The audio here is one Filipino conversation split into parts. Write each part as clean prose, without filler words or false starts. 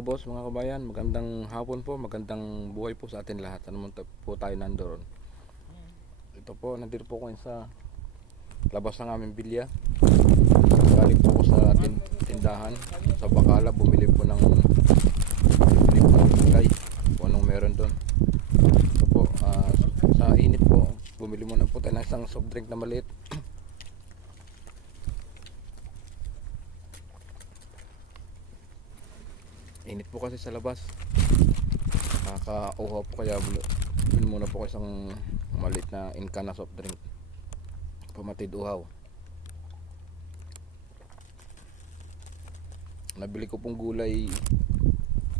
mga boss, mga kabayan, magandang hapon po, magandang buhay po sa atin lahat. Ano man po tayo nandoon. Ito po, nandito po ko sa labas ng aming bilya. Galing po ko sa tindahan sa Bacala, bumili po ng gulay, kung anong meron doon. Ito po, sa init po, bumili muna po tayo ng isang soft drink na maliit. Init po kasi sa labas, nakaka-uhaw po, kaya bumili muna po ko isang maliit na inka na soft drink, pamatid uhaw. Nabili ko pong gulay,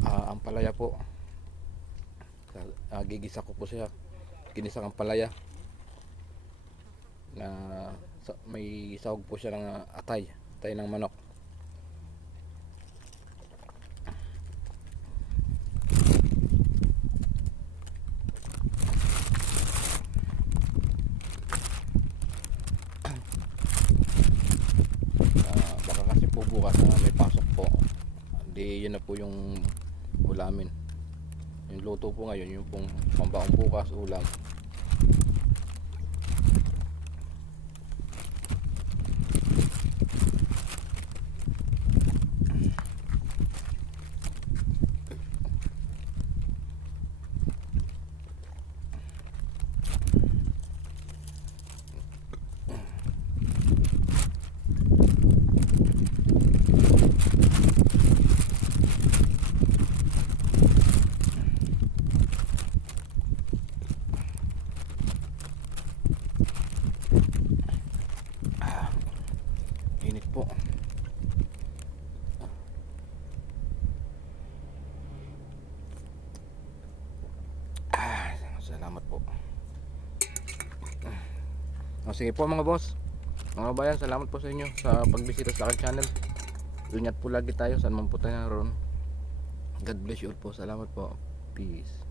ampalaya po. Gigisa ko po siya, ginisang ampalaya na may sahog po siya ng atay ng manok. Baka kasi po bukas may pasok po, di yun na po yung ulamin. Yung luto po ngayon, yung pong pambaong bukas ulam. Init po. Salamat po. Sige po mga boss, mga bayan, salamat po sa inyo sa pagbisita sa aking channel. Ingat po lagi tayo saan man po tayo naroon. God bless you all po. Salamat po. Peace.